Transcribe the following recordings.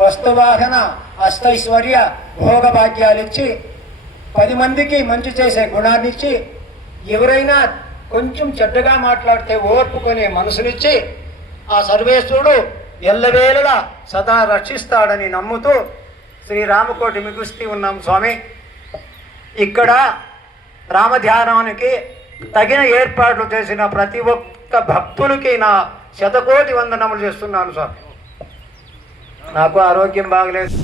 వస్తువాహన అష్టైశ్వర్య భోగభాగ్యాలిచ్చి 10 మందికి మంచి చేసే గుణాన్నిచ్చి ఎవరైనా కొంచెం చెడ్డగా మాట్లాడితే ఓర్పుకునే మనసునిచ్చి ఆ సర్వేశ్వరుడు ఎల్లవేళలా సదా రక్షిస్తాడని నమ్ముతూ శ్రీరామకోటి మిగుస్తూ ఉన్నాం స్వామి. ఇక్కడ రామధ్యానానికి తగిన ఏర్పాట్లు చేసిన ప్రతి ఒక్క భక్తులకి నా శతకోటి వందనములు చేస్తున్నాను స్వామి. నాకు ఆరోగ్యం బాగలేదు.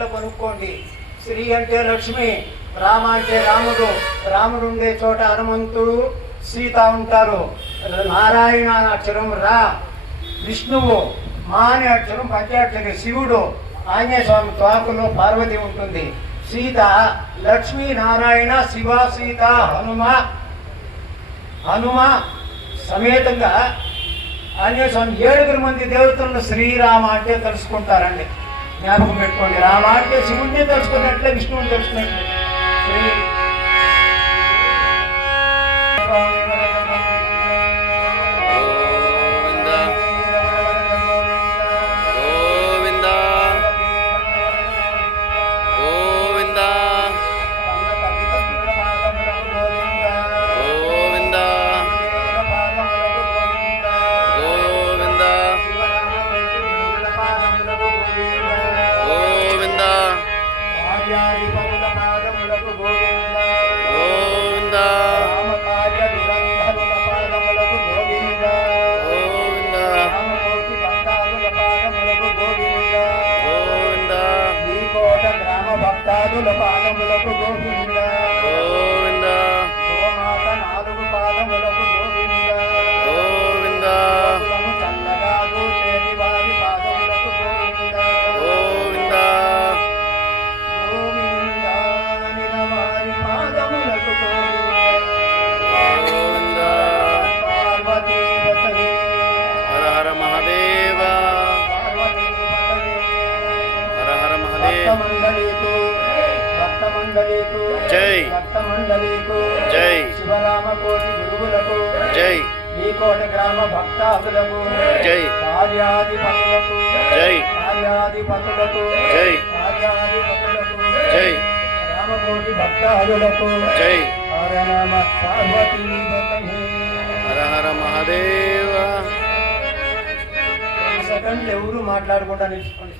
ఇంట్లో కొనుక్కోండి. శ్రీ అంటే లక్ష్మి, రామ అంటే రాముడు, రాముడు ఉండే చోట హనుమంతుడు సీత ఉంటారు. నారాయణ అనే అక్షరం రా, విష్ణువు, మా అనే అక్షరం పంచాక్షరి శివుడు, ఆంజనేయ స్వామి త్వాకులో పార్వతి ఉంటుంది. సీత లక్ష్మీ నారాయణ శివ సీత హనుమ సమేతంగా ఆంజనేయ స్వామి 7 మంది దేవతలను శ్రీరామ అంటే తెలుసుకుంటారండి. జ్ఞాపకం పెట్టుకోండి. రామ అంటే శివుడిని తెలుసుకున్నట్లే, విష్ణువుని తెలుసుకున్నట్లే. శ్రీ భక్తాదుల పాదములకు గోవింద గోవింద, గోమాత 4 పాదములకు గోవింద గోవింద, చల్లగా చూసేటి వారి పాదములకు గోవింద గోవింద గోవింద, నిలవారి పాదములకు గోవింద. పార్వతీ పతయే హర హర మహాదేవ, పార్వతీ పతయే హర హర మహాదేవ. భక్తమండలీకు జై, భక్తమండలీకు జై, శివరామకోటి గురువులకు జై, ఈ గ్రామ భక్తాదులకు జై, కార్యాధిపతులకు జై, కార్యాధిపతులకు జై, కార్యాధిపతులకు జై, రామకోటి భక్తాదులకు జై. హర నమ పార్వతీ పతయే హర హర మహాదేవ. సెకండ్ ఎవరు మాట్లాడకుండా నిలుచుకోండి.